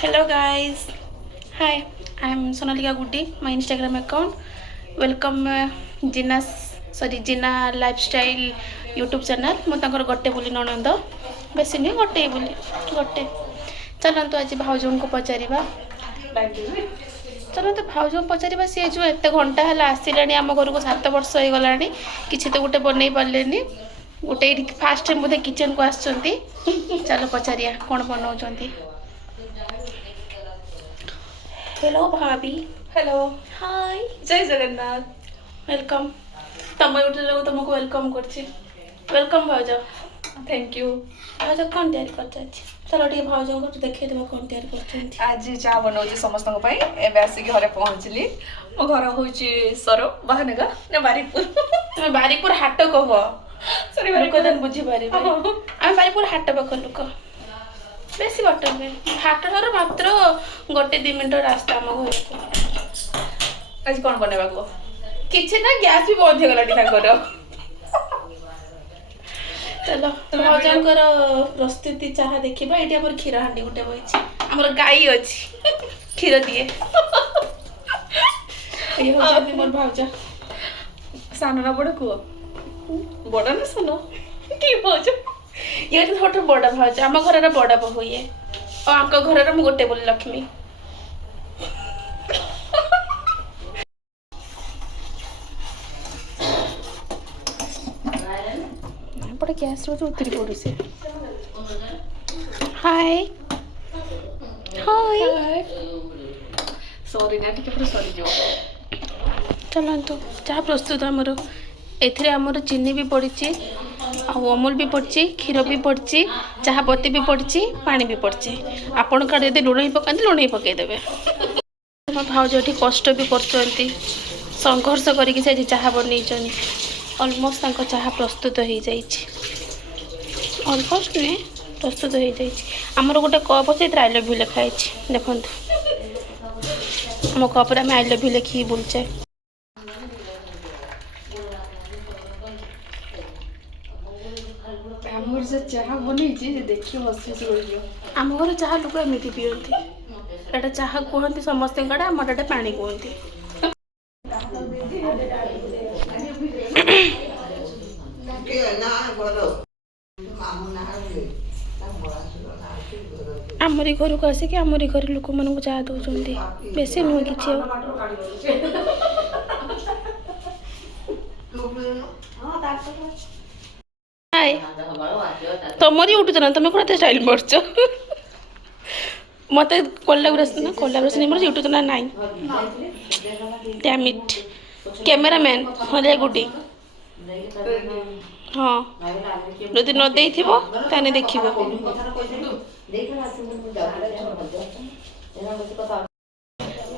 Hello guys, hi, I'm Sonalika Goody, my Instagram account. Welcome Jina Lifestyle YouTube channel. ମୁଁ ତାଙ୍କର ଗୋଟେ ବୋଲି ନଣନ୍ଦ ବେଶୀ ନୁହେଁ ଗୋଟେ ଚାଲନ୍ତୁ ଆଜି ଭାଉଜଙ୍କୁ ପଚାରିବା ଚାଲନ୍ତୁ ଭାଉଜଙ୍କୁ ପଚାରିବା ସିଏ ଯେଉଁ ଏତେ ଘଣ୍ଟା ହେଲା ଆସିଲାଣି ଆମ ଘରକୁ 7 ବର୍ଷ ହେଇଗଲାଣି କିଛି ତ ଗୋଟେ ବନେଇ ପାରିଲେନି ଗୋଟେ ଏଇଠି ଫାଷ୍ଟ ଟାଇମ୍ ବୋଧେ କିଚେନକୁ ଆସିଛନ୍ତି ଚାଲ ପଚାରିବା କ'ଣ ବନାଉଛନ୍ତି। हेलो भाभी। हेलो हाय जय जगन्नाथ वेलकम तुम यूट्यूब लोग तुमको वेलकम करछि वेलकम भाउज थैंक यू भाउज कौन तैयारी करछ चलो टे भाउज को देखे देबो कौन तैयारी करछंती आज चा बनाउछि समस्त को पई एबे आसी के घरे पहुंचली मो घर होछि सरो बहानगा ने बारीपुर तुम बारीपुर हाट कह सॉरी बारीपुर दिन बुझी पारे हम बारीपुर हाट पाख लोक बेसी बट हाट घर मात्र 1-2 मिनट रास्ता आम घर को आज कोन बनेबा को किछि ना गैस भी बंद हो गलाटी ताकर चलो भाउजंकर प्रस्तुति चाहा देखिबा एटी हमर खीर हांडी गुटे बइछि हमर गाई अछि खीर दिए ये हो जाती मोर भाउजा सानो ना बड़ को बड़ ना सानो की बोझ ये तो छोट बड़ा भाउजा हम घर बड़ा बहु ये और आंक घर मु गोटे बोली लक्ष्मी बड़ा गैस रो उतरी पड़ू से हाय हाय सॉरी ना ठीक है सॉरी जो चलतु चाह प्रस्तुत आमर एथिरे आमर चीनी भी पड़ी अमूल भी पड़ी क्षीर भी पड़ी चाह पत्ती भी पड़ी पानी भी पड़ी आपण का यदि लुण ही पकाते लुण ही पकईदेवे भाउज ये कष्ट भी कर संघर्ष करके चाह बन अलमोस्ट चाह प्रस्तुत हो जाए अलमोस्ट नुहे प्रस्तुत हो जाए आमर गोटे कप से आई लव यू लिखाई देखो आम कप्रे आम आई लव यू लिखी बुलचे हमर जे चाह बनी जे देखियो हसी से आम घर चाह लोक एमती पियंती एटा चाह कहती समस्त आमर एटा पानी कहती आमरी घर को आसिक आमरी घर लोक मान चाह दौरान बेसी नुह कि तुमरी उठुच ना तुम कौन स्टाइल पड़च मत कोलाब्रेसन मोर यूट्यूब चैनल नाइन डैम इट कैमरामैन हलिया गुडी हाँ जदि न देने देखिए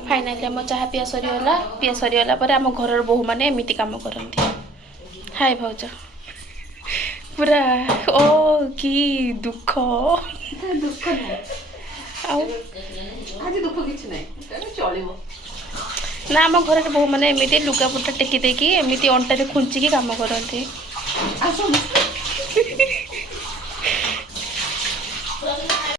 फाइनाली आम चाह पिया सरीगला पर आम घर बोहू मैंने एमती कम करती हाय भाउज पूरा ओ की दुख दुख आज दुख किछ नै चलिबो ना आम घर बोहू मैंने एमती लुगापुटा टेकी देकी एमती अंटा खुंचिकी कम करती